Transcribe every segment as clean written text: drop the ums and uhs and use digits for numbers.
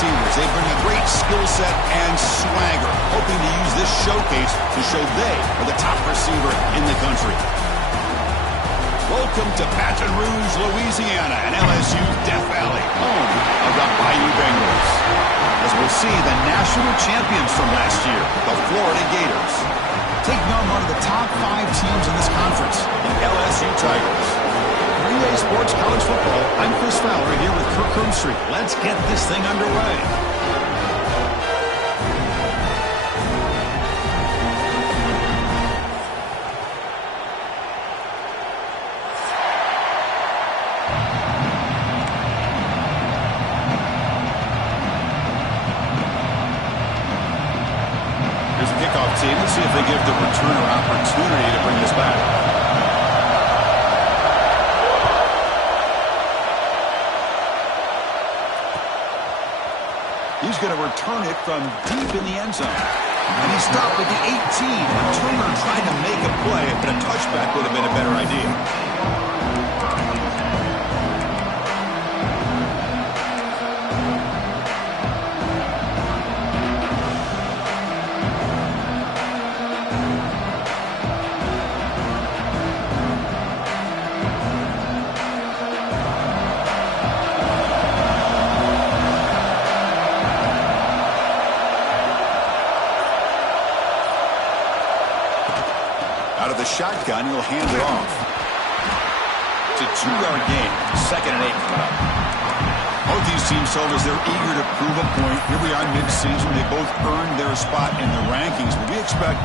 receivers. They bring a great skill set and swagger, hoping to use this showcase to show they are the top receiver in the country. Welcome to Baton Rouge, Louisiana, and LSU's Death Valley, home of the Bayou Bengals. As we'll see, the national champions from last year, the Florida Gators, taking on one of the top 5 teams in this conference, the LSU Tigers. Green Bay Sports College Football, I'm Chris Fowler here with Kirk Herbstreit. Let's get this thing underway. Here's the kickoff team. Let's see if they give the returner opportunity to bring this back. He's going to return it from deep in the end zone. And he stopped at the 18. The returner tried to make a play, but a touchback would have been a better idea. Out of the shotgun, he'll hand it off. It's a 2-yard gain. 2nd and 8 coming up. Both these teams told us they're eager to prove a point. Here we are mid-season. They both earned their spot in the rankings, but we expect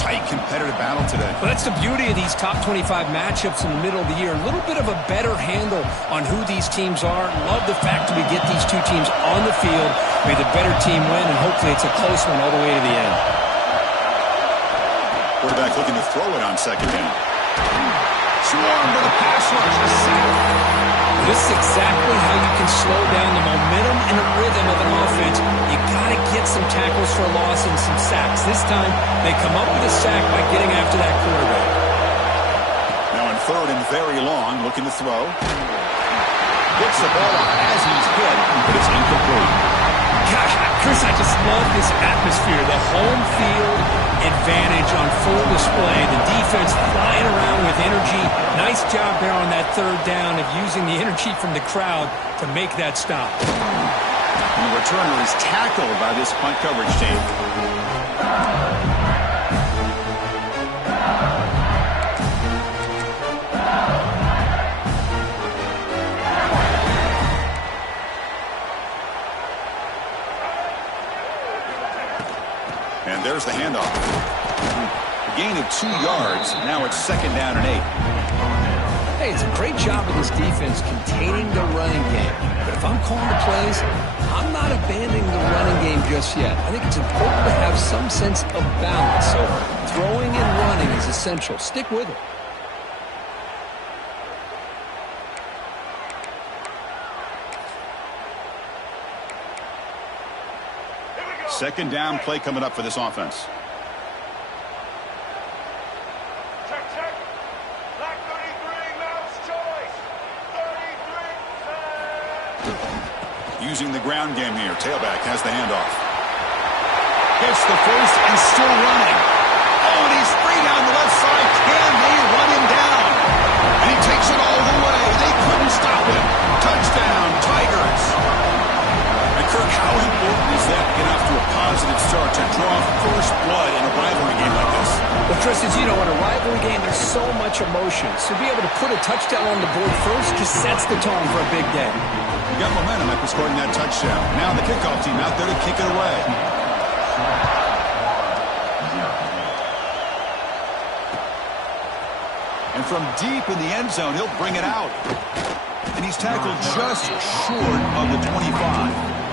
tight competitive battle today. Well, that's the beauty of these top 25 matchups in the middle of the year. A little bit of a better handle on who these teams are. Love the fact that we get these two teams on the field. May the better team win, and hopefully it's a close one all the way to the end. Quarterback looking to throw it on 2nd down. Swarm to the pass rush. A sack. This is exactly how you can slow down the momentum and the rhythm of an offense. You got to get some tackles for a loss and some sacks. This time, they come up with a sack by getting after that quarterback. Now in 3rd and very long, looking to throw. Gets the ball off as he's hit, but it's incomplete. Gosh, Chris, I just love this atmosphere. The home field advantage on full display. The defense flying around with energy. Nice job there on that 3rd down of using the energy from the crowd to make that stop. And the returner is tackled by this punt coverage team. And there's the handoff. A gain of 2 yards. Now it's 2nd down and 8. Hey, it's a great job of this defense containing the running game. But if I'm calling the plays, I'm not abandoning the running game just yet. I think it's important to have some sense of balance. So throwing and running is essential. Stick with it. Second down play coming up for this offense. Check, check. Black 33, mouse choice. 33, Using the ground game here. Tailback has the handoff. Gets the first and still running. Oh, and he's free down the left side. Can they run him down? And he takes it all the way. They couldn't stop him. Touchdown, Tigers. And Kirk, how important is that to get off to a positive start to draw first blood in a rivalry game like this? Well, Chris, as you know, in a rivalry game, there's so much emotion. So to be able to put a touchdown on the board first just sets the tone for a big day. You got momentum after scoring that touchdown. Now the kickoff team out there to kick it away. And from deep in the end zone, he'll bring it out. And he's tackled just short of the 25.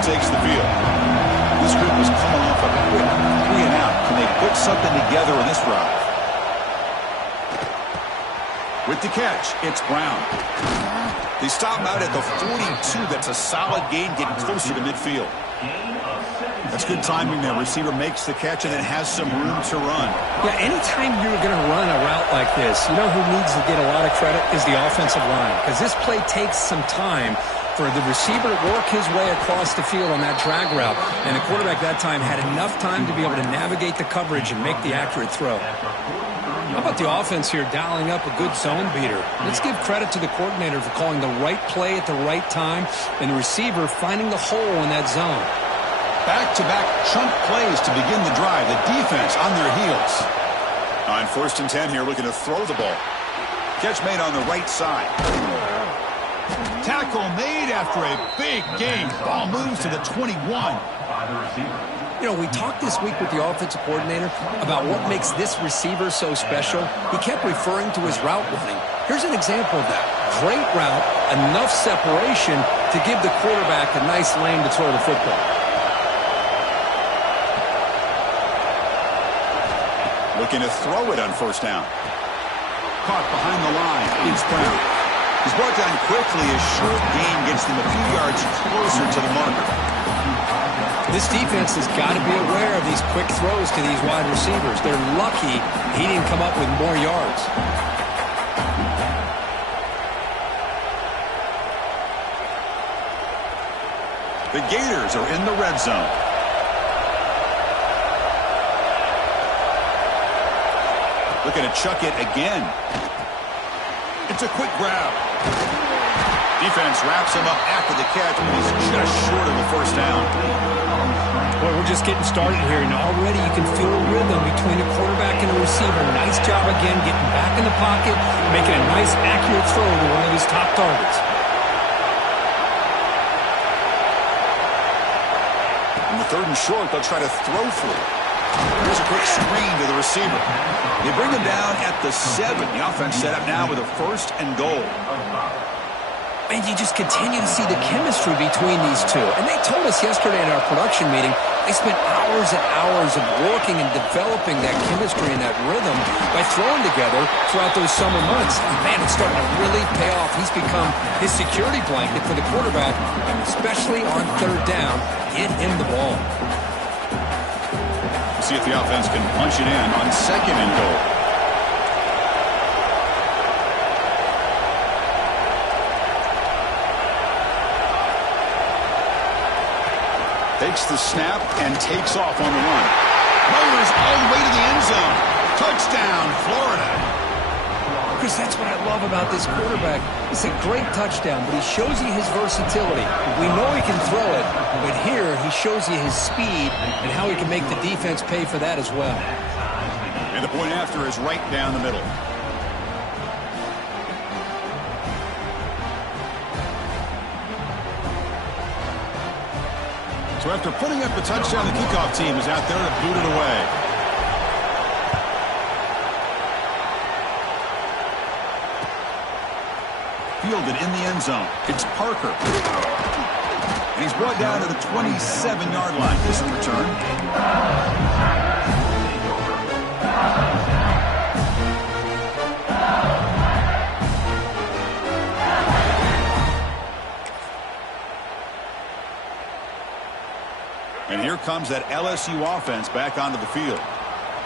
Takes the field. This group is coming off a quick 3 and out. Can they put something together in this drive? With the catch, it's Brown. They stop him out at the 42. That's a solid gain, getting closer to midfield. That's good timing there. Receiver makes the catch and then has some room to run. Yeah, anytime you're going to run a route like this, you know who needs to get a lot of credit is the offensive line, because this play takes some time for the receiver to work his way across the field on that drag route, and the quarterback that time had enough time to be able to navigate the coverage and make the accurate throw. How about the offense here dialing up a good zone beater? Let's give credit to the coordinator for calling the right play at the right time and the receiver finding the hole in that zone. Back-to-back chunk plays to begin the drive. The defense on their heels. On 1st and 10 here, looking to throw the ball. Catch made on the right side. Tackle made after a big gain. Ball moves to the 21. You know, we talked this week with the offensive coordinator about what makes this receiver so special. He kept referring to his route running. Here's an example of that. Great route, enough separation to give the quarterback a nice lane to throw the football. Looking to throw it on 1st down. Caught behind the line is Brown. He's brought down quickly. A short gain gets them a few yards closer to the marker. This defense has got to be aware of these quick throws to these wide receivers. They're lucky he didn't come up with more yards. The Gators are in the red zone. Looking to chuck it again. It's a quick grab. Defense wraps him up after the catch, but he's just short of the 1st down. Well, we're just getting started here, and already you can feel a rhythm between the quarterback and the receiver. Nice job again getting back in the pocket, making a nice, accurate throw to one of his top targets. On the 3rd and short, they'll try to throw for it. Here's a quick screen to the receiver. They bring him down at the 7. The offense set up now with a 1st and goal. And you just continue to see the chemistry between these two. And they told us yesterday in our production meeting, they spent hours and hours of working and developing that chemistry and that rhythm by throwing together throughout those summer months. And man, it's starting to really pay off. He's become his security blanket for the quarterback, and especially on 3rd down, get him the ball. See if the offense can punch it in on 2nd and goal. Takes the snap and takes off on the run. Motors all the way to the end zone. Touchdown, Florida. Chris, that's what I love about this quarterback. It's a great touchdown, but he shows you his versatility. We know he can throw it, but here he shows you his speed and how he can make the defense pay for that as well. And the point after is right down the middle. So after putting up a touchdown, the kickoff team is out there to boot it away. Fielded in the end zone. It's Parker. And he's brought down to the 27-yard line. This return. And here comes that LSU offense back onto the field.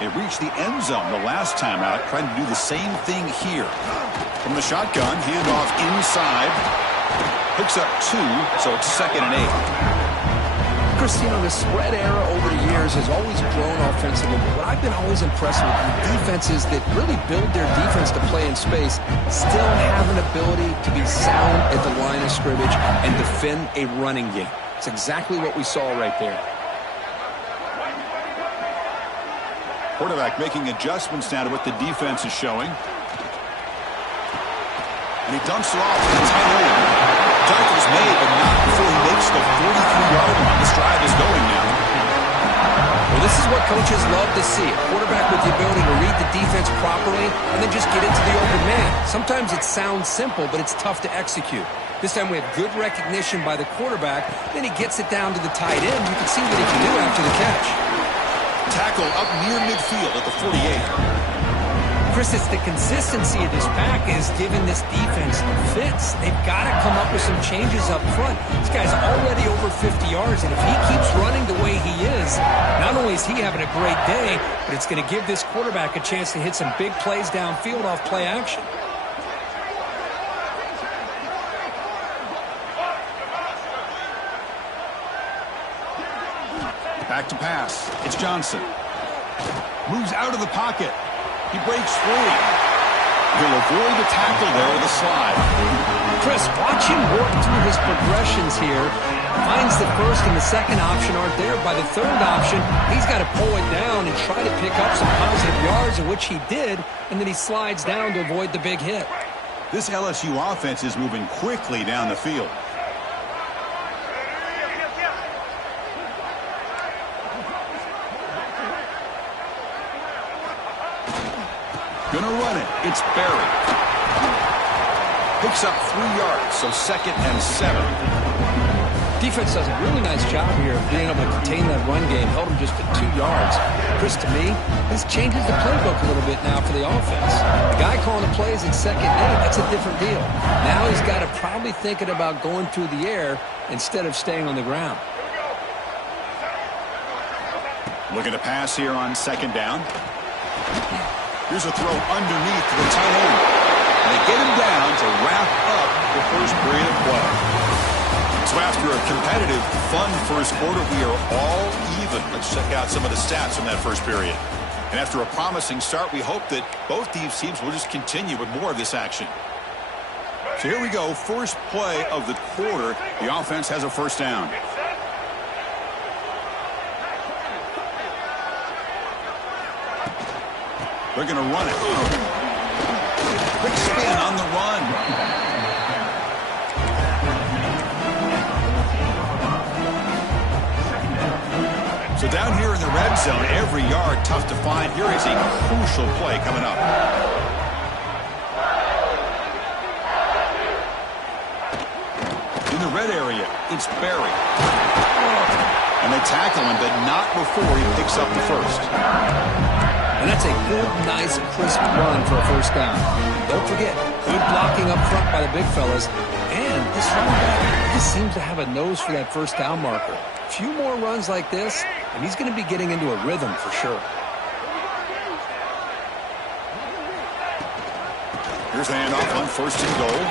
They reached the end zone the last time out, trying to do the same thing here. From the shotgun, handoff inside. Picks up 2, so it's 2nd and 8. Chris, you know, the spread era over the years has always grown offensively, but I've been always impressed with defenses that really build their defense to play in space, still have an ability to be sound at the line of scrimmage and defend a running game. It's exactly what we saw right there. Quarterback making adjustments now to what the defense is showing. And he dumps it off to the tight end. Tackle's made, but not before he makes the 43-yard line. This drive is going now. Well, this is what coaches love to see. A quarterback with the ability to read the defense properly and then just get into the open man. Sometimes it sounds simple, but it's tough to execute. This time we have good recognition by the quarterback. Then he gets it down to the tight end. You can see what he can do after the catch. Tackle up near midfield at the 48. Chris, it's the consistency of this pack is giving this defense fits. They've got to come up with some changes up front. This guy's already over 50 yards, and if he keeps running the way he is, not only is he having a great day, but it's going to give this quarterback a chance to hit some big plays downfield off play action. Back to pass. It's Johnson. Moves out of the pocket. He breaks free. He'll avoid the tackle there with a slide. Chris, watch him work through his progressions here. Finds the first and the second option aren't there. By the third option, he's got to pull it down and try to pick up some positive yards, of which he did, and then he slides down to avoid the big hit. This LSU offense is moving quickly down the field. Gonna run it. It's Barry. Picks up 3 yards, so 2nd and 7. Defense does a really nice job here of being able to contain that run game. Held him just to 2 yards. Chris, to me, this changes the playbook a little bit now for the offense. The guy calling the plays at 2nd and 8, that's a different deal. Now he's got to probably thinking about going through the air instead of staying on the ground. Looking to pass here on 2nd down. Here's a throw underneath to the tight end. And they get him down to wrap up the first period of play. So after a competitive, fun first quarter, we are all even. Let's check out some of the stats from that first period. And after a promising start, we hope that both these teams will just continue with more of this action. So here we go, first play of the quarter. The offense has a first down. They're going to run it. Quick spin on the run. So down here in the red zone, every yard tough to find. Here is a crucial play coming up. In the red area, it's Barry. And they tackle him, but not before he picks up the first. And that's a good, nice, crisp run for a first down. Don't forget, good blocking up front by the big fellas. And this running back just seems to have a nose for that first down marker. A few more runs like this, and he's going to be getting into a rhythm for sure. Here's the handoff on 1st and goal.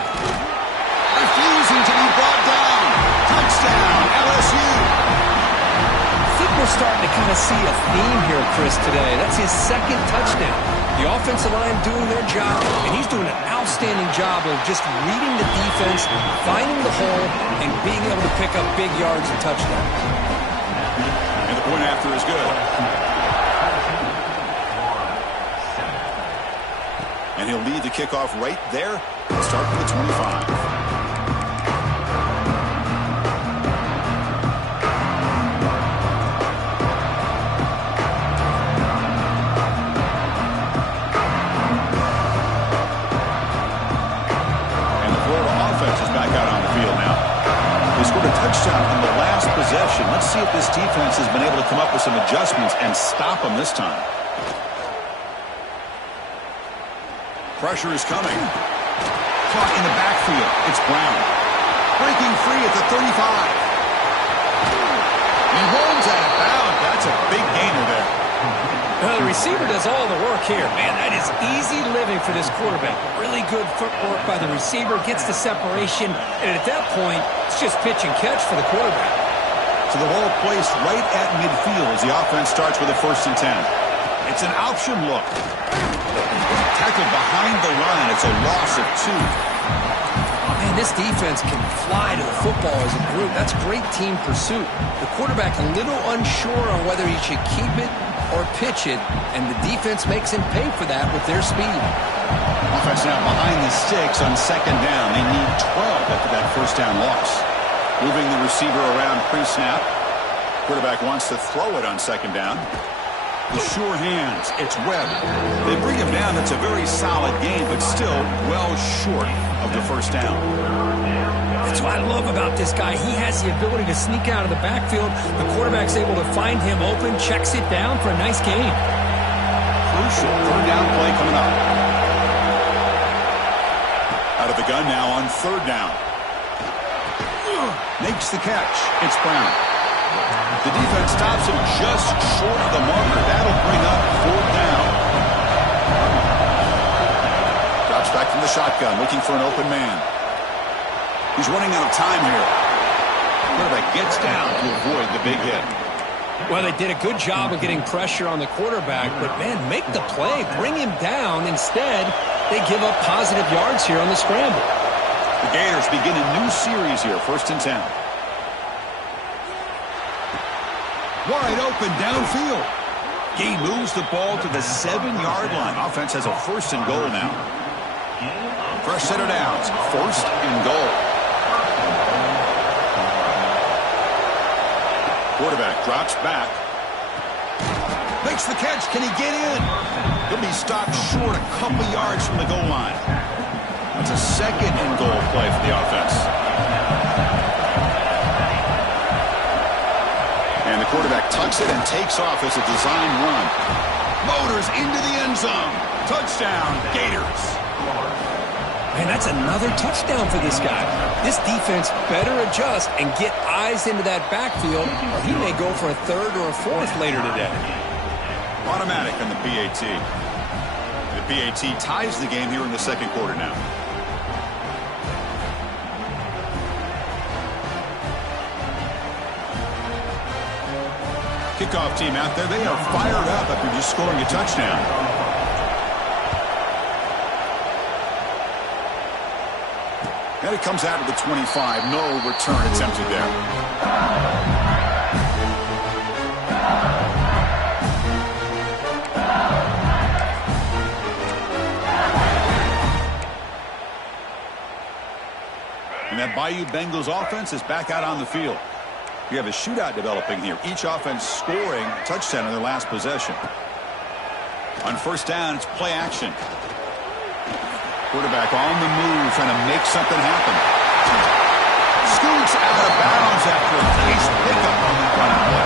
Refusing to be brought down. Touchdown, LSU. I think we're starting to kind of see a theme here, Chris, today. That's his 2nd touchdown. The offensive line doing their job, and he's doing an outstanding job of just reading the defense, finding the hole, and being able to pick up big yards and touchdowns. And the point after is good. And he'll lead the kickoff right there. Start with the 25. Touchdown in the last possession. Let's see if this defense has been able to come up with some adjustments and stop them this time. Pressure is coming. Caught in the backfield. It's Brown. Breaking free at the 35. He runs out of bounds. That's a big gainer there. Well, the receiver does all the work here, man. That is easy living for this quarterback. Really good footwork by the receiver, gets the separation, and at that point, it's just pitch and catch for the quarterback. So the ball placed right at midfield as the offense starts with a 1st and 10. It's an option look. Tackled behind the line. It's a loss of 2. Man, this defense can fly to the football as a group. That's great team pursuit. The quarterback a little unsure on whether he should keep it or pitch it, and the defense makes him pay for that with their speed. Offense now behind the sticks on 2nd down. They need 12 after that first down loss. Moving the receiver around pre-snap. Quarterback wants to throw it on 2nd down. The sure hands. It's Webb. They bring him down. That's a very solid game, but still well short of the first down. That's what I love about this guy. He has the ability to sneak out of the backfield. The quarterback's able to find him open, checks it down for a nice gain. crucial third down play coming up. Out of the gun now on third down. Makes the catch. It's Brown. The defense stops him just short of the marker. That'll bring up fourth down. Drops back from the shotgun, looking for an open man. He's running out of time here. Quarterback gets down to avoid the big hit. Well, they did a good job of getting pressure on the quarterback, but, man, make the play. Bring him down. Instead, they give up positive yards here on the scramble. The Gators begin a new series here, 1st and 10. Wide open downfield. He moves the ball to the 7-yard line. Offense has a 1st and goal now. Fresh set of downs, 1st and goal. Quarterback drops back. Makes the catch. Can he get in? He'll be stopped short a couple yards from the goal line. It's a 2nd and goal play for the offense. And the quarterback tucks it and takes off as a design run. Motors into the end zone. Touchdown, Gators. Man, that's another touchdown for this guy. This defense better adjust and get eyes into that backfield, or he may go for a 3rd or a 4th later today. Automatic on the PAT. The PAT ties the game here in the 2nd quarter now. Kickoff team out there. They are fired up after just scoring a touchdown. And it comes out of the 25. No return attempted there. And that Bayou Bengals offense is back out on the field. We have a shootout developing here. Each offense scoring a touchdown in their last possession. On 1st down, it's play action. Quarterback on the move, trying to make something happen. Scoots out of bounds after a nice pickup on that running play.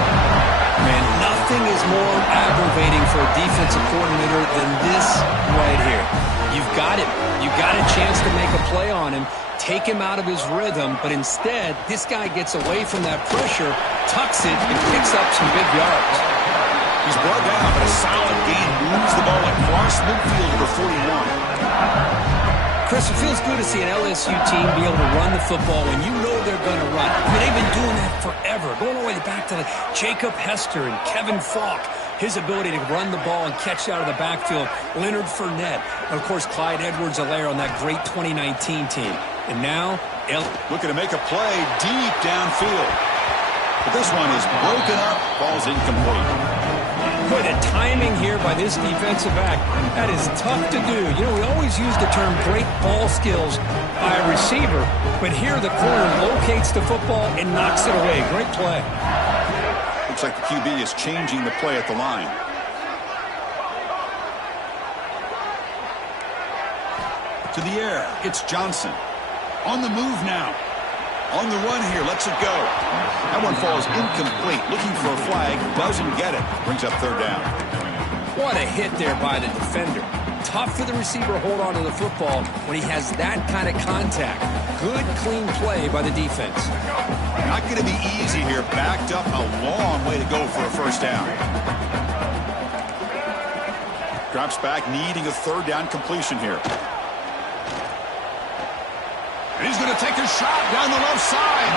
Man, nothing is more aggravating for a defensive coordinator than this right here. You've got it. You've got a chance to make a play on him, take him out of his rhythm, but instead, this guy gets away from that pressure, tucks it, and picks up some big yards. He's brought down, but a solid gain moves the ball across midfield to the 41. Chris, it feels good to see an LSU team be able to run the football when you know they're going to run. I mean, they've been doing that forever, going all the way back to Jacob Hester and Kevin Falk. His ability to run the ball and catch out of the backfield. Leonard Fournette. And, of course, Clyde Edwards-Helaire on that great 2019 team. And now, looking to make a play deep downfield. But this one is broken up, falls incomplete. Boy, the timing here by this defensive back, that is tough to do. You know, we always use the term great ball skills by a receiver, but here the corner locates the football and knocks it away. Great play. Looks like the QB is changing the play at the line. To the air, it's Johnson. On the move now. On the run here, lets it go. That one falls incomplete. Looking for a flag, doesn't get it. Brings up 3rd down. What a hit there by the defender. Tough for the receiver to hold on to the football when he has that kind of contact. Good, clean play by the defense. Not going to be easy here. Backed up a long way to go for a 1st down. Drops back, needing a 3rd down completion here. And he's going to take a shot down the left side.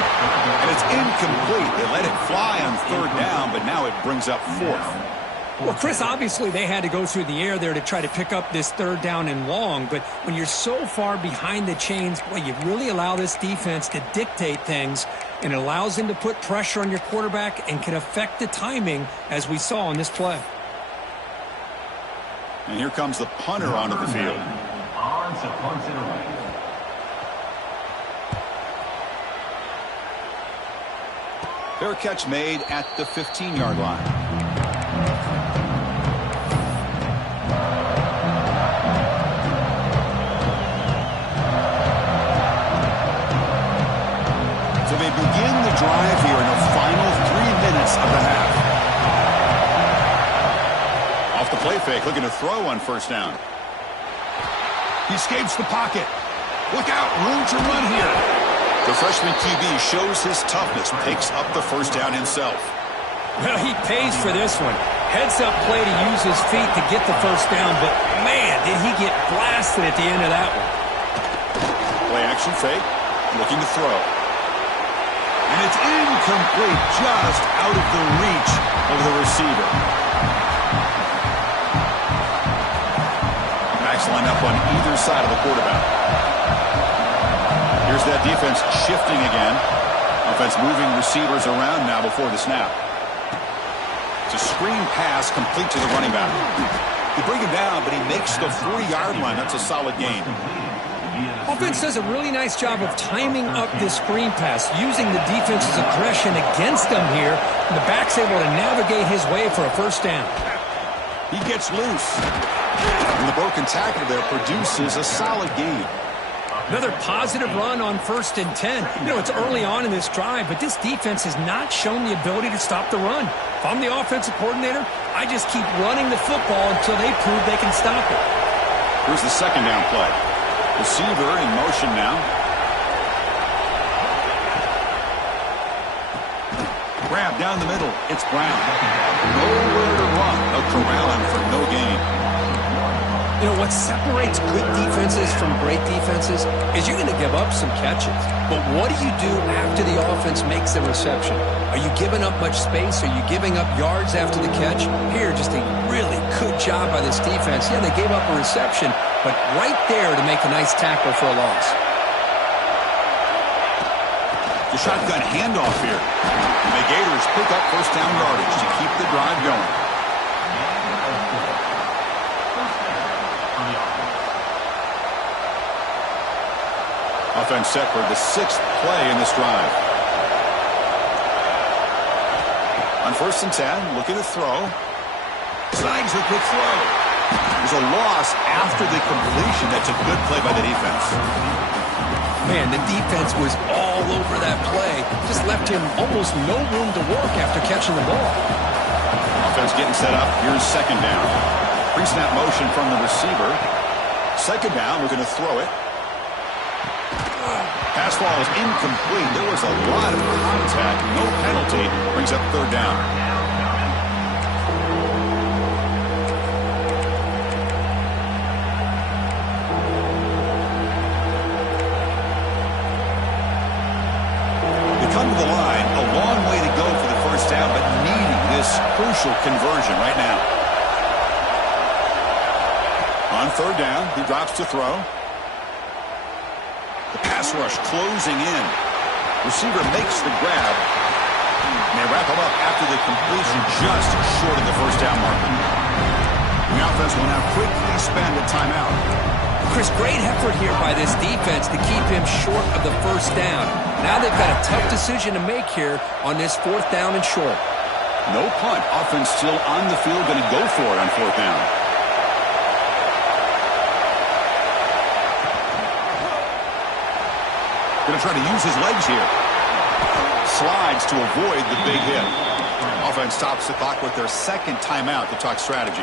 And it's incomplete. They let it fly on 3rd down, but now it brings up 4th. Well, Chris, obviously they had to go through the air there to try to pick up this 3rd down and long, but when you're so far behind the chains, boy, you really allow this defense to dictate things, and it allows them to put pressure on your quarterback and can affect the timing, as we saw on this play. And here comes the punter onto the field. Fair catch made at the 15-yard line. So they begin the drive here in the final 3 minutes of the half. Off the play fake, looking to throw on first down. He escapes the pocket. Look out, room to run here. The freshman QB shows his toughness, picks up the first down himself. Well, he pays for this one. Heads-up play to use his feet to get the first down, but man, did he get blasted at the end of that one. Play action fake, looking to throw. And it's incomplete, just out of the reach of the receiver. Backs line up on either side of the quarterback. Here's that defense shifting again. Offense moving receivers around now before the snap. It's a screen pass complete to the running back. They bring him down, but he makes the 40-yard line. That's a solid gain. Offense does a really nice job of timing up this screen pass, using the defense's aggression against them here. And the back's able to navigate his way for a first down. He gets loose. And the broken tackle there produces a solid gain. Another positive run on 1st and 10. You know, it's early on in this drive, but this defense has not shown the ability to stop the run. If I'm the offensive coordinator, I just keep running the football until they prove they can stop it. Here's the second down play. Receiver in motion now. Grab down the middle. It's Brown. Nowhere to run. A corralling for no gain. You know, what separates good defenses from great defenses is you're going to give up some catches. But what do you do after the offense makes the reception? Are you giving up much space? Are you giving up yards after the catch? Here, just a really good job by this defense. Yeah, they gave up a reception, but right there to make a nice tackle for a loss. The shotgun handoff here. And the Gators pick up first down yardage to keep the drive going. Offense set for the 6th play in this drive. On 1st and 10, looking to throw. Snags the quick throw. There's a loss after the completion. That's a good play by the defense. Man, the defense was all over that play. Just left him almost no room to work after catching the ball. Offense getting set up. Here's second down. Pre-snap motion from the receiver. Second down, we're going to throw it. Pass ball is incomplete. There was a lot of contact. No penalty. Brings up third down. They come to the line. A long way to go for the first down, but needing this crucial conversion right now. On third down, he drops to throw. The pass rush closing in. Receiver makes the grab. And they wrap him up after the completion just short of the first down marker. The offense will now quickly spend a timeout. Chris, great effort here by this defense to keep him short of the first down. Now they've got a tough decision to make here on this 4th down and short. No punt. Offense still on the field, going to go for it on 4th down. Going to try to use his legs here. Slides to avoid the big hit. Offense stops the clock with their 2nd timeout to talk strategy.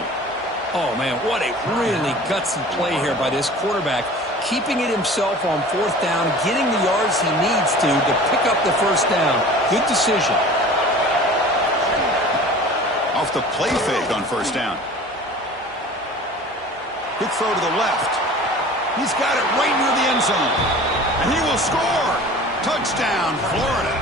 Oh, man, what a really gutsy play here by this quarterback. Keeping it himself on 4th down, getting the yards he needs to pick up the first down. Good decision. Off the play fake on first down. Quick throw to the left. He's got it right near the end zone. And he will score. Touchdown, Florida.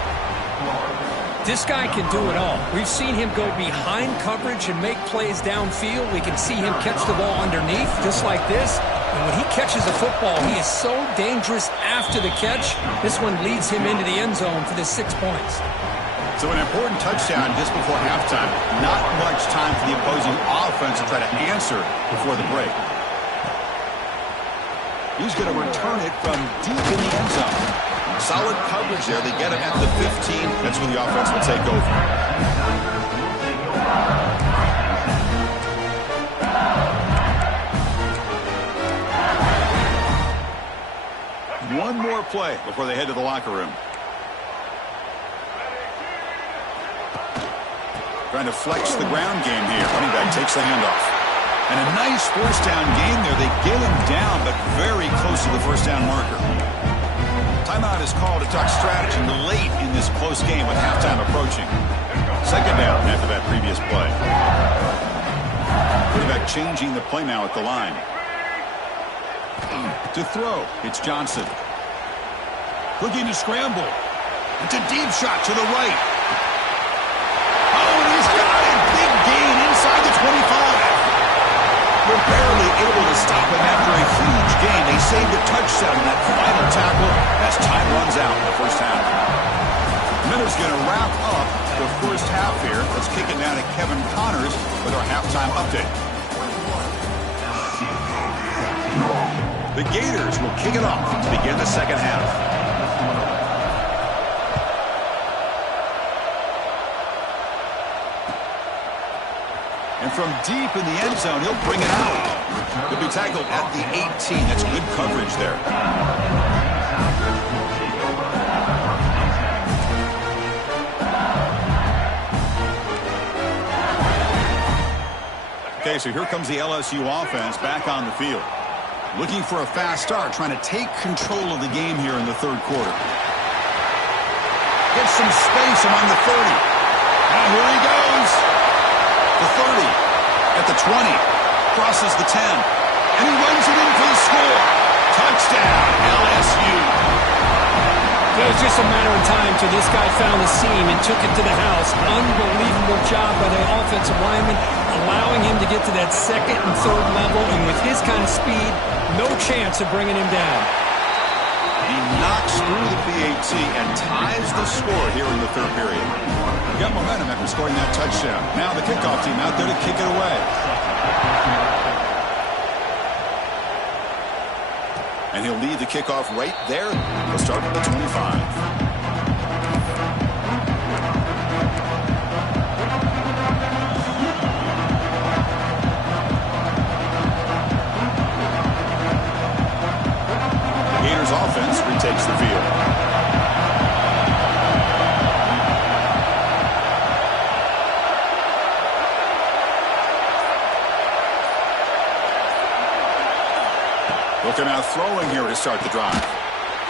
This guy can do it all. We've seen him go behind coverage and make plays downfield. We can see him catch the ball underneath, just like this. And when he catches a football, he is so dangerous after the catch. This one leads him into the end zone for the 6 points. So an important touchdown just before halftime. Not much time for the opposing offense to try to answer before the break. He's going to return it from deep in the end zone. Solid coverage there. They get him at the 15. That's when the offense will take over. One more play before they head to the locker room. Trying to flex the ground game here. Running back takes the handoff. And a nice first down game there. They get him down, but very close to the first down marker. Timeout is called to talk strategy late in this close game with halftime approaching. Second down after that previous play. Quarterback changing the play now at the line. To throw, it's Johnson. Looking to scramble. It's a deep shot to the right. Oh, and he's got it. Big gain inside the 25. We're barely able to stop him after a huge gain. They saved a touchdown in that final tackle as time runs out in the first half. Miller's going to wrap up the first half here. Let's kick it down to Kevin Connors with our halftime update. The Gators will kick it off to begin the second half. And from deep in the end zone, he'll bring it out. He'll be tackled at the 18. That's good coverage there. Okay, so here comes the LSU offense back on the field. Looking for a fast start, trying to take control of the game here in the third quarter. Gets some space among the 30. Now here he goes. The 30, at the 20, crosses the 10, and he runs it in for the score. Touchdown, LSU. It was just a matter of time till this guy found the seam and took it to the house. Unbelievable job by the offensive lineman, allowing him to get to that second and third level, and with his kind of speed, no chance of bringing him down. He knocks through the PAT and ties the score here in the third period. We got momentum after scoring that touchdown. Now the kickoff team out there to kick it away. And he'll lead the kickoff right there. He'll start at the 25. Offense retakes the field. Looking out throwing here to start the drive.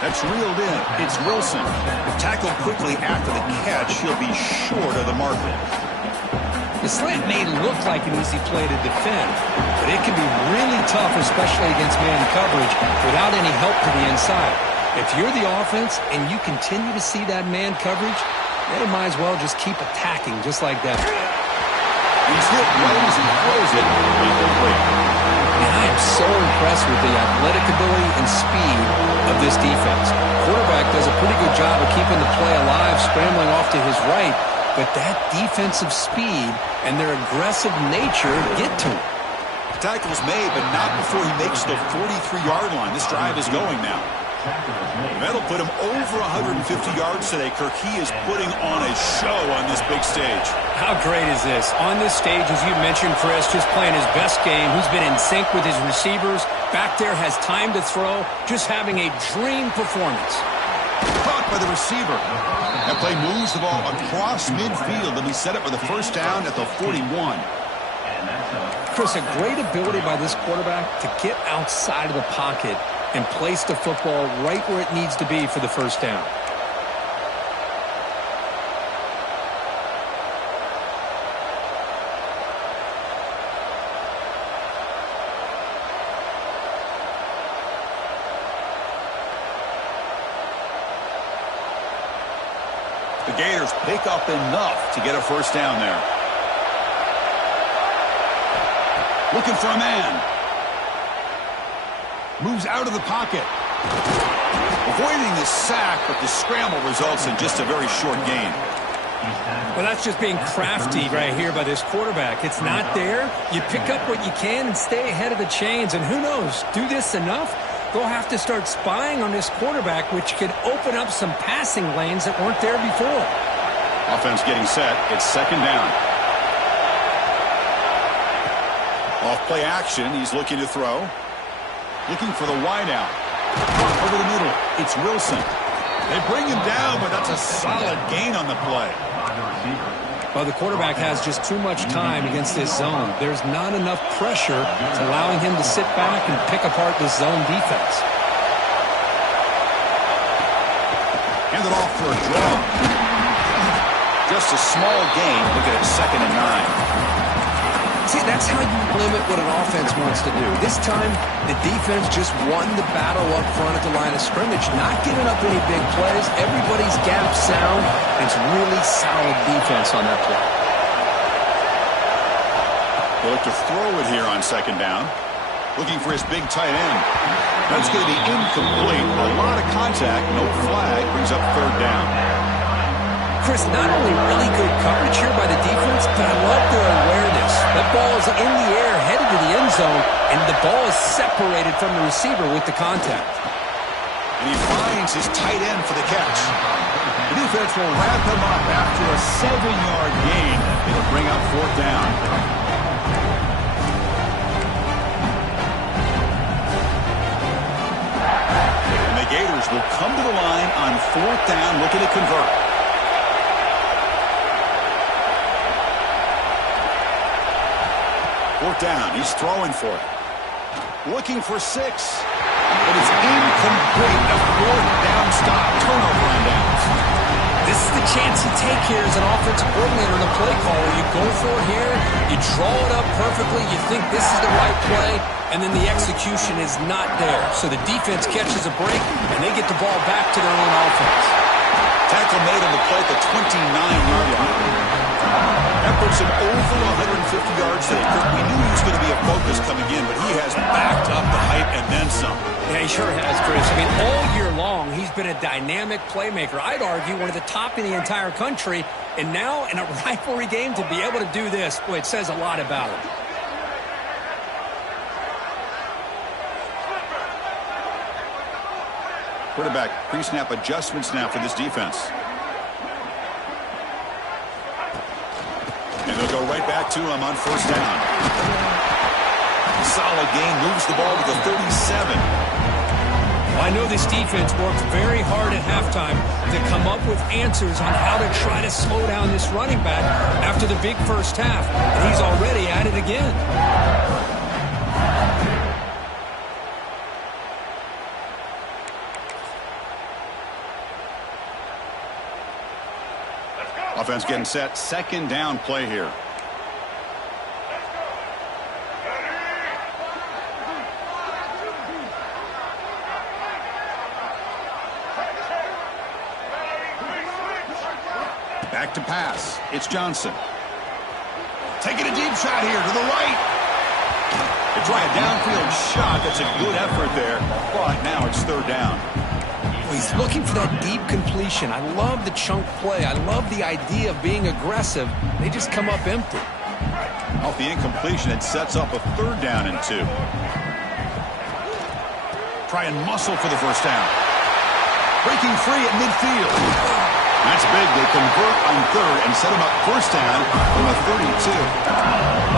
That's reeled in. It's Wilson. Tackled quickly after the catch. He'll be short of the marker. The slant may look like an easy play to defend, but it can be really tough, especially against man coverage, without any help to the inside. If you're the offense and you continue to see that man coverage, then you might as well just keep attacking just like that. He's hit well as he throws it. And I am so impressed with the athletic ability and speed of this defense. Quarterback does a pretty good job of keeping the play alive, scrambling off to his right, but that defensive speed and their aggressive nature get to him. Tackle's made, but not before he makes the 43-yard line. This drive is going now. That'll put him over 150 yards today, Kirk. He is putting on a show on this big stage. How great is this? On this stage, as you mentioned, Chris, just playing his best game. He's been in sync with his receivers. Back there, has time to throw. Just having a dream performance. Caught by the receiver. That play moves the ball across midfield, and we set it with a first down at the 41. Chris, a great ability by this quarterback to get outside of the pocket and place the football right where it needs to be for the first down. The Gators pick up enough to get a first down there. Looking for a man. Moves out of the pocket. Avoiding the sack, but the scramble results in just a very short gain. Well, that's just being crafty right here by this quarterback. It's not there. You pick up what you can and stay ahead of the chains. And who knows, do this enough, they'll have to start spying on this quarterback, which could open up some passing lanes that weren't there before. Offense getting set. It's second down. Off play action. He's looking to throw. Looking for the wideout. Over the middle. It's Wilson. They bring him down, but that's a solid gain on the play. Well, the quarterback has just too much time against this zone. There's not enough pressure allowing him to sit back and pick apart this zone defense. Hand it off for a draw. Just a small gain. Look at it, 2nd and 9. See, that's how you limit what an offense wants to do. This time, the defense just won the battle up front at the line of scrimmage, not giving up any big plays. Everybody's gap sound. It's really solid defense on that play. He'll look to throw it here on 2nd down. Looking for his big tight end. That's going to be incomplete. A lot of contact, no flag, brings up 3rd down. Chris, not only really good coverage here by the defense, but I love their awareness. That ball is in the air, headed to the end zone, and the ball is separated from the receiver with the contact. And he finds his tight end for the catch. The defense will wrap him up after a 7-yard gain. It'll bring up 4th down. And the Gators will come to the line on 4th down, looking to convert. 4th down. He's throwing for it. Looking for 6. But it's incomplete. A 4th down stop. Turnover on downs. This is the chance you take here as an offensive coordinator and a play caller. You go for it here. You draw it up perfectly. You think this is the right play. And then the execution is not there. So the defense catches a break, and they get the ball back to their own offense. Tackle made on the play at the 29-yard line. That puts him over 150 yards today. We knew he was going to be a focus coming in, but he has backed up the hype and then some. Yeah, he sure has, Chris. I mean, all year long, he's been a dynamic playmaker. I'd argue one of the top in the entire country. And now, in a rivalry game, to be able to do this, boy, it says a lot about him. Quarterback pre-snap adjustments now for this defense. And they'll go right back to him on 1st down. Solid gain, moves the ball to the 37. Well, I know this defense worked very hard at halftime to come up with answers on how to try to slow down this running back after the big first half. And he's already at it again. Offense getting set. 2nd down play here. Back to pass. It's Johnson. Taking a deep shot here to the right. They try a downfield shot. That's a good effort there. But now it's 3rd down. He's looking for that deep completion. I love the chunk play. I love the idea of being aggressive. They just come up empty. Off the incompletion, it sets up a 3rd down and 2. Try and muscle for the 1st down. Breaking free at midfield. That's big. They convert on 3rd and set him up 1st down from a 32.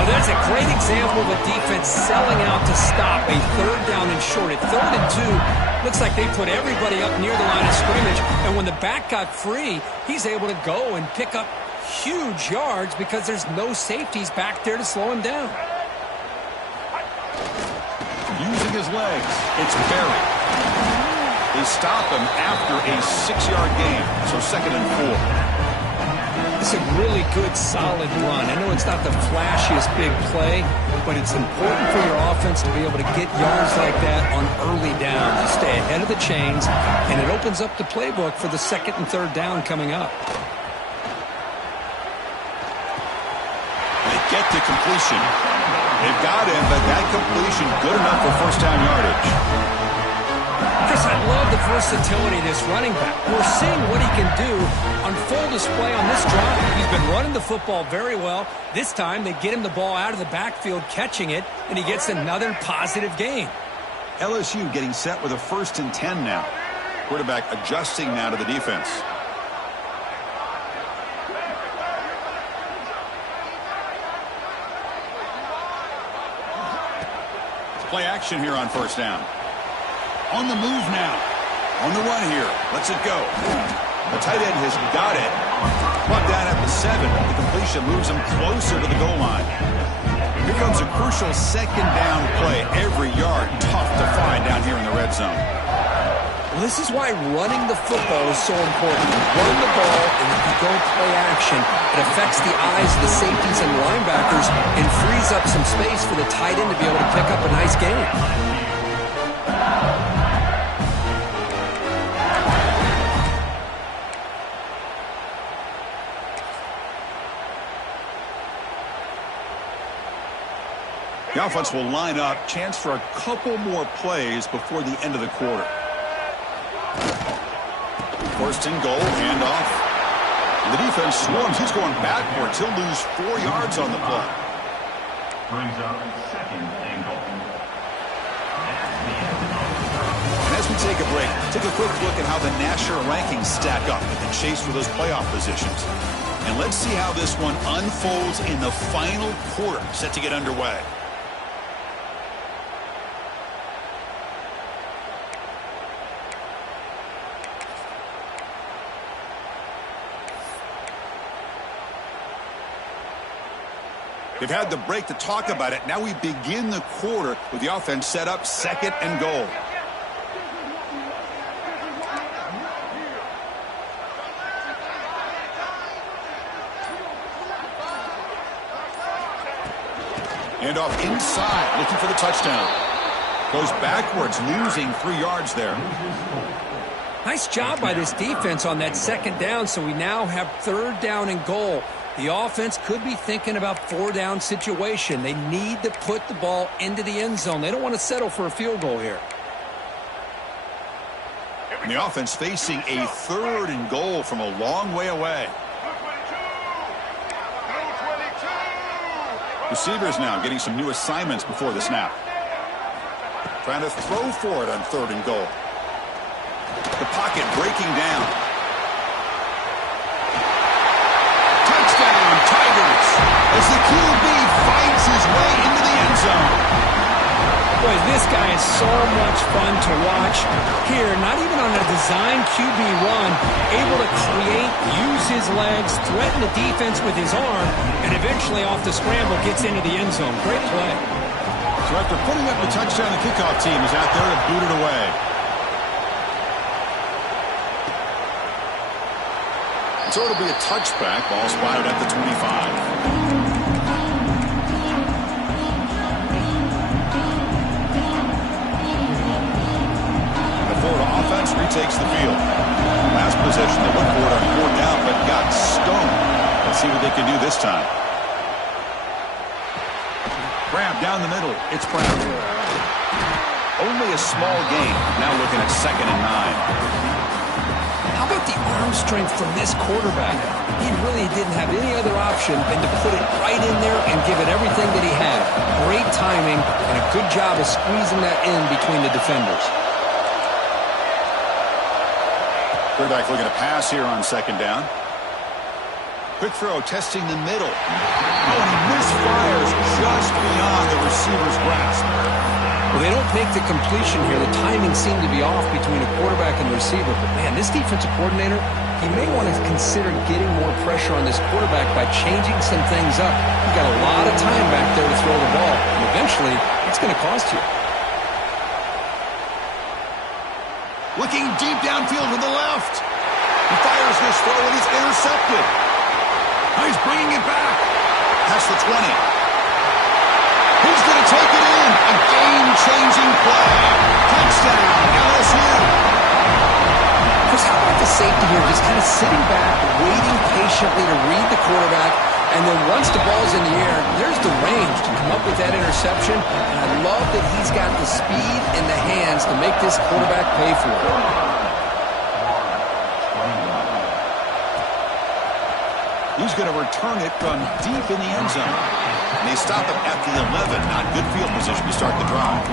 Well, that's a great example of a defense selling out to stop a 3rd down and short. At 3rd and 2, looks like they put everybody up near the line of scrimmage. And when the back got free, he's able to go and pick up huge yards because there's no safeties back there to slow him down. Using his legs, it's Barry. They stop him after a 6-yard gain, so 2nd and 4. It's a really good, solid run. I know it's not the flashiest big play, but it's important for your offense to be able to get yards like that on early downs. You stay ahead of the chains, and it opens up the playbook for the 2nd and 3rd down coming up. They get to completion. They've got him, but that completion good enough for 1st down yardage. Chris, I love the versatility of this running back. We're seeing what he can do on full display on this drive. He's been running the football very well. This time, they get him the ball out of the backfield, catching it, and he gets another positive gain. LSU getting set with a 1st and 10 now. Quarterback adjusting now to the defense. Play action here on 1st down. On the move now. On the run here. Lets it go. The tight end has got it. Brought down at the 7. The completion moves him closer to the goal line. Here comes a crucial second down play. Every yard tough to find down here in the red zone. Well, this is why running the football is so important. You run the ball, and if you go play action, it affects the eyes of the safeties and linebackers and frees up some space for the tight end to be able to pick up a nice gain. The offense will line up. Chance for a couple more plays before the end of the quarter. First and goal, handoff. The defense swarms. He's going backwards. He'll lose 4 yards on the play. Brings up second and goal. And as we take a break, take a quick look at how the national rankings stack up in the chase for those playoff positions. And let's see how this one unfolds in the final quarter, set to get underway. They've had the break to talk about it. Now we begin the quarter with the offense set up, second and goal. And off inside, looking for the touchdown. Goes backwards, losing 3 yards there. Nice job by this defense on that second down, so we now have third down and goal. The offense could be thinking about 4-down situation. They need to put the ball into the end zone. They don't want to settle for a field goal here. And the offense facing a third and goal from a long way away. Receivers now getting some new assignments before the snap. Trying to throw for it on third and goal. The pocket breaking down. Touchdown, Tigers, as the QB fights his way into the end zone. Boy, this guy is so much fun to watch. Here, not even on a design QB run, able to create, use his legs, threaten the defense with his arm, and eventually off the scramble gets into the end zone. Great play. So after putting up the touchdown, the kickoff team is out there to boot it away. So it'll be a touchback. Ball spotted at the 25. Offense retakes the field. Last possession, they looked for it on 4th down, but got stoned. Let's see what they can do this time. Grab down the middle. It's Brown. Only a small gain. Now looking at 2nd and 9. How about the arm strength from this quarterback? He really didn't have any other option than to put it right in there and give it everything that he had. Great timing and a good job of squeezing that in between the defenders. Quarterback looking to pass here on 2nd down. Quick throw, testing the middle. Oh, and he misfires just beyond the receiver's grasp. Well, they don't make the completion here. The timing seemed to be off between a quarterback and the receiver. But, man, this defensive coordinator, he may want to consider getting more pressure on this quarterback by changing some things up. You've got a lot of time back there to throw the ball. And eventually, it's going to cost you. Looking deep downfield to the left. He fires this throw and he's intercepted. Now he's bringing it back. Past the 20. He's going to take it in. A game-changing play. Touchdown, LSU. Chris, how about the safety here? Just kind of sitting back, waiting patiently to read the quarterback. And then once the ball's in the air, there's the range to come up with that interception. And I love that he's got the speed and the hands to make this quarterback pay for it. He's going to return it from deep in the end zone. And they stop him at the 11. Not good field position to start the drive.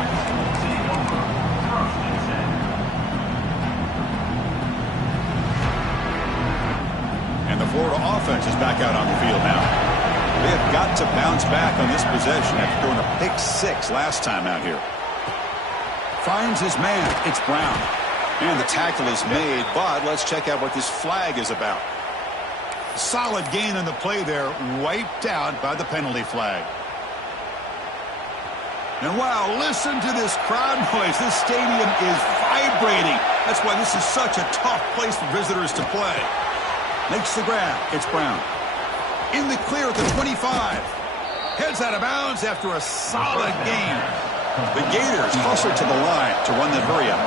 And the Florida offense is back out on the field now. They have got to bounce back on this possession after throwing a pick 6 last time out here. Finds his man. It's Brown. And the tackle is made, but let's check out what this flag is about. Solid gain on the play there, wiped out by the penalty flag. And wow, listen to this crowd noise. This stadium is vibrating. That's why this is such a tough place for visitors to play. Makes the grab. It's Brown. In the clear at the 25. Heads out of bounds after a solid gain. The Gators hustle to the line to run the hurry up.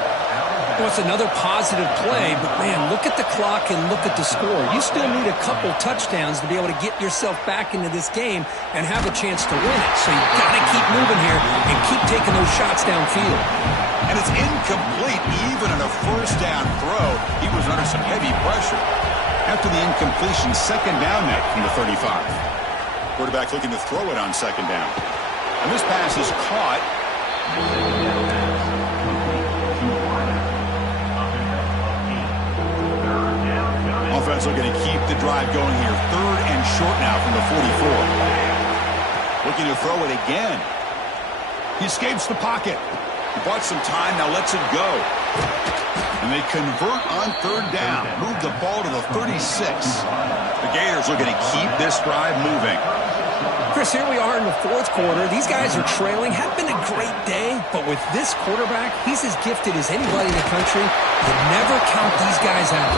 Well, it's another positive play, but, man, look at the clock and look at the score. You still need a couple touchdowns to be able to get yourself back into this game and have a chance to win it. So you've got to keep moving here and keep taking those shots downfield. And it's incomplete. Even on a first down throw, he was under some heavy pressure. After the incompletion, second down now from the 35. Quarterback looking to throw it on second down. And this pass is caught. Offense looking to keep the drive going here. Third and short now from the 44. Looking to throw it again. He escapes the pocket. He bought some time, now lets it go. And they convert on third down. Move the ball to the 36. The Gators looking to keep this drive moving. Chris, here we are in the fourth quarter. These guys are trailing. Had been a great day, but with this quarterback, he's as gifted as anybody in the country. You never count these guys out.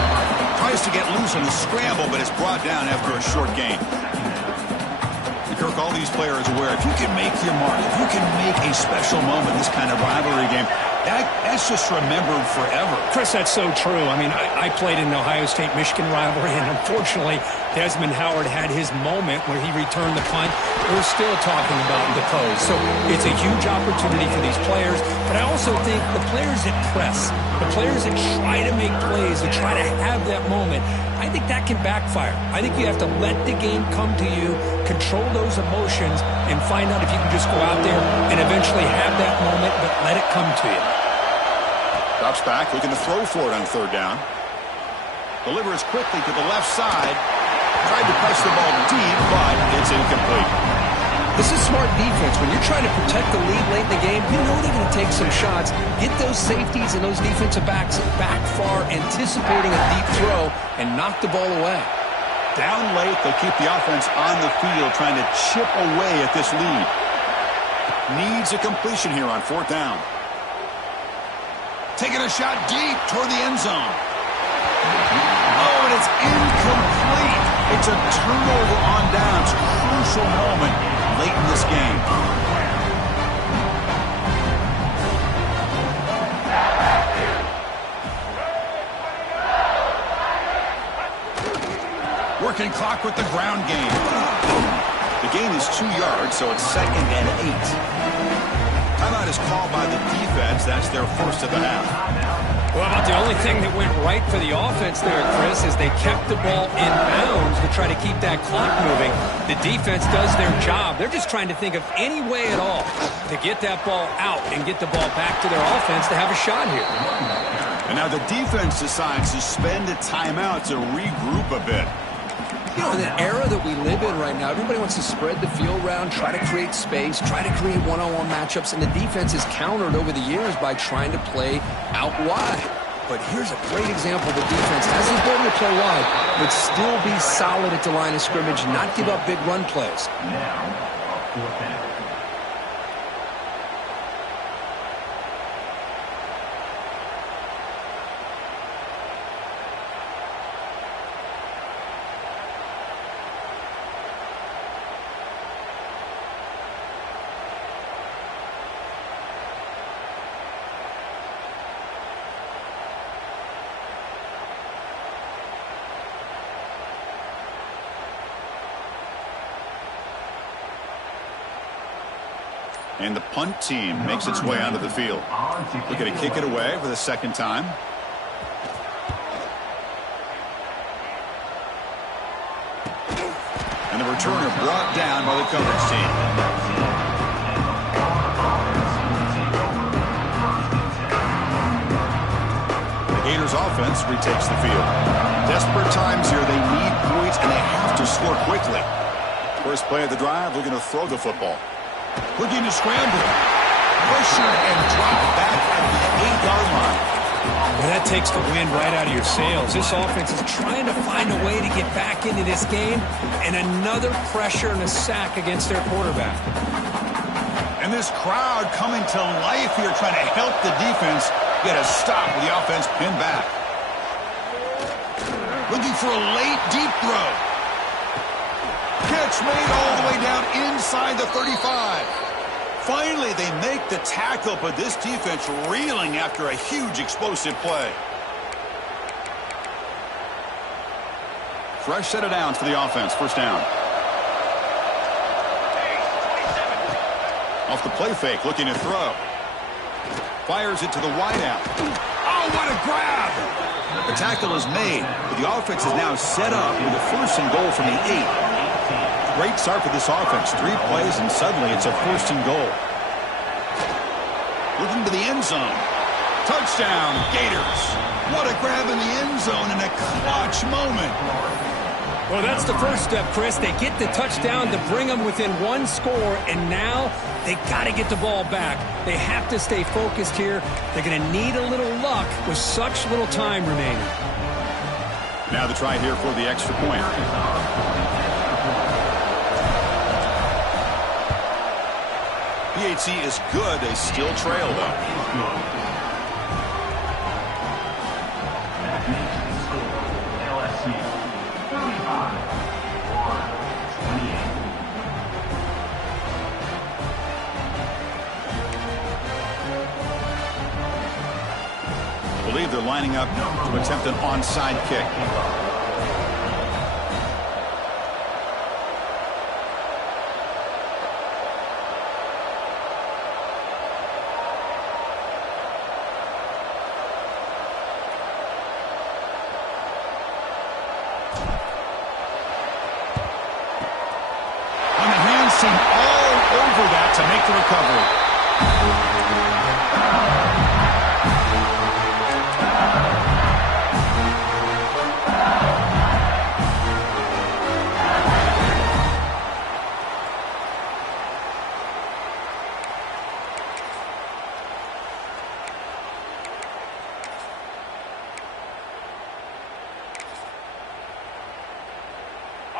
Tries to get loose on the scramble, but it's brought down after a short gain. Kirk, all these players aware, if you can make your mark, if you can make a special moment in this kind of rivalry game, that's just remembered forever. Chris, that's so true. I mean, I played in the Ohio State-Michigan rivalry, and unfortunately, Desmond Howard had his moment where he returned the punt. We're still talking about the pose. So it's a huge opportunity for these players, but I also think the players that press, the players that try to make plays, that try to have that moment, I think that can backfire. I think you have to let the game come to you, control those emotions, and find out if you can just go out there and eventually have that moment, but let it come to you. Drops back, looking to throw for it on third down. Delivers quickly to the left side. Tried to press the ball deep, but it's incomplete. This is smart defense. When you're trying to protect the lead late in the game, you know they're going to take some shots. Get those safeties and those defensive backs back far, anticipating a deep throw, and knock the ball away. Down late, they'll keep the offense on the field, trying to chip away at this lead. Needs a completion here on fourth down. Taking a shot deep toward the end zone. Oh, and it's incomplete. It's a turnover on downs. Crucial moment late in this game. Working clock with the ground game. The gain is 2 yards, so it's 2nd and 8. Timeout is called by the defense. That's their first of the half. Well, about the only thing that went right for the offense there, Chris, is they kept the ball in bounds to try to keep that clock moving. The defense does their job. They're just trying to think of any way at all to get that ball out and get the ball back to their offense to have a shot here. And now the defense decides to spend a timeout to regroup a bit. You know, in the era that we live in right now, everybody wants to spread the field around, try to create space, try to create one-on-one matchups, and the defense is countered over the years by trying to play out wide. But here's a great example. The defense has the ability to play wide, but still be solid at the line of scrimmage, not give up big run plays. Now, fourth down. And the punt team makes its way onto the field. Looking to kick it away for the second time. And the returner brought down by the coverage team. The Gators offense retakes the field. Desperate times here. They need points and they have to score quickly. First play of the drive, looking to throw the football. Looking to scramble. Pressured and dropped back at the 8-yard line. Well, that takes the wind right out of your sails. This offense is trying to find a way to get back into this game, and another pressure and a sack against their quarterback. And this crowd coming to life here, trying to help the defense get a stop with the offense pinned back. Looking for a late, deep throw. Catch made all the way down inside the 35. Finally, they make the tackle, but this defense reeling after a huge explosive play. Fresh set of downs for the offense. First down. Off the play fake, looking to throw. Fires it to the wideout. Oh, what a grab! The tackle is made, but the offense is now set up with a 1st and goal from the 8. Great start for this offense. 3 plays, and suddenly it's a 1st and goal. Looking to the end zone. Touchdown, Gators. What a grab in the end zone in a clutch moment. Well, that's the first step, Chris. They get the touchdown to bring them within 1 score, and now they got to get the ball back. They have to stay focused here. They're going to need a little luck with such little time remaining. Now the try here for the extra point. PHC is good. They still trail, though. That makes the score LSU 35 or 28. I believe they're lining up to attempt an onside kick. Seem all over that to make the recovery.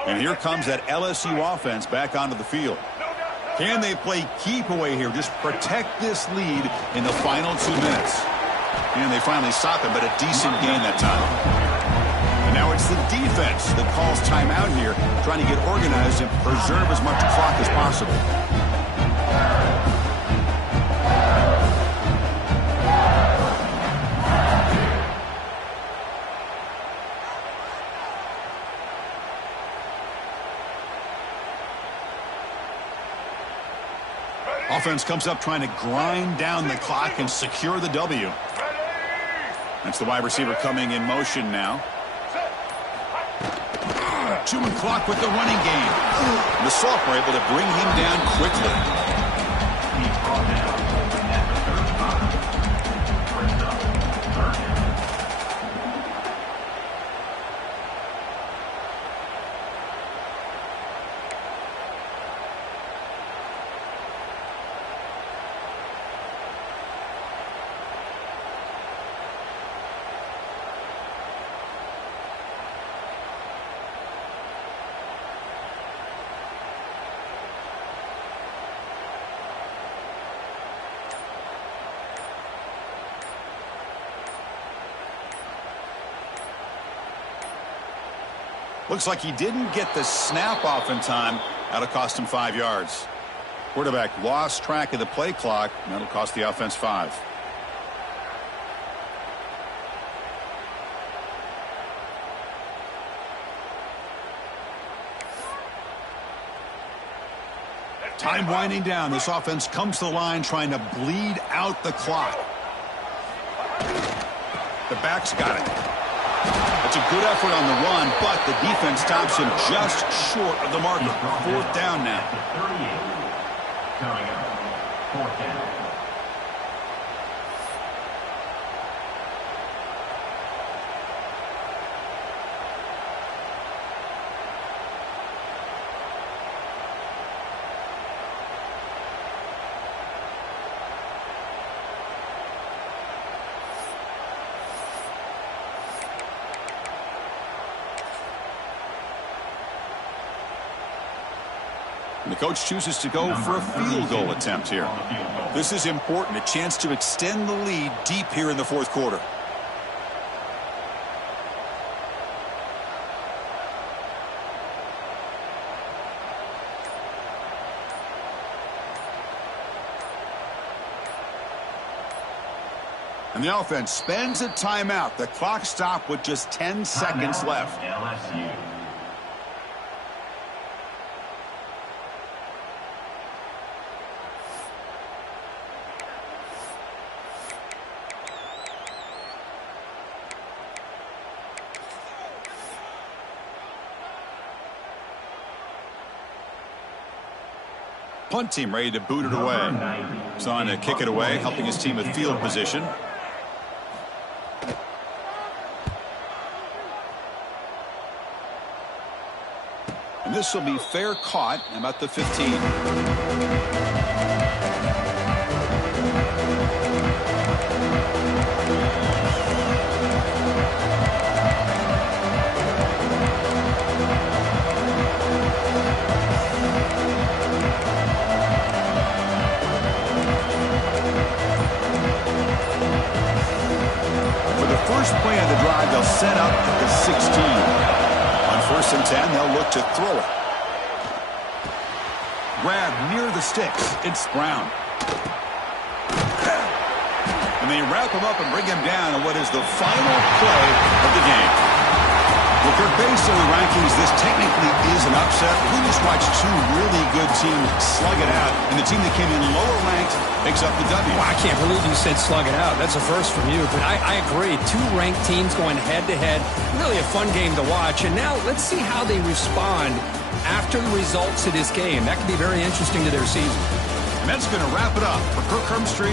And here comes that LSU offense back onto the field. Can they play keep away here? Just protect this lead in the final 2 minutes. And they finally stop it, but a decent gain that time. And now it's the defense that calls timeout here, trying to get organized and preserve as much clock as possible. Offense comes up trying to grind down the clock and secure the W. That's the wide receiver coming in motion now. Chewing clock with the running game. The Soft were able to bring him down quickly. He's brought down at the 35. Brings up 3rd down. Looks like he didn't get the snap off in time. That'll cost him 5 yards. Quarterback lost track of the play clock. That'll cost the offense 5. Time winding down. This offense comes to the line trying to bleed out the clock. The back's got it. It's a good effort on the run, but the defense stops him just short of the marker. 4th down now. 38. Coming up, 4th down. And the coach chooses to go for a field goal attempt here. This is important, a chance to extend the lead deep here in the fourth quarter. And the offense spends a timeout. The clock stopped with just 10 seconds left. LSU. Punt team ready to boot it away. He's on to kick it away, helping his team with field position. And this will be fair caught about the 15. For the first play of the drive, they'll set up at the 16. On 1st and 10, they'll look to throw it. Grab near the sticks. It's Brown. And they wrap him up and bring him down in what is the final play of the game. Well, Kirk, based on the rankings, this technically is an upset. We just watched two really good teams slug it out, and the team that came in lower ranked picks up the W. Well, I can't believe you said slug it out. That's a first from you, but I agree. Two ranked teams going head-to-head. Really a fun game to watch, and now let's see how they respond after the results of this game. That could be very interesting to their season. And that's going to wrap it up for Kirk Herbstreit.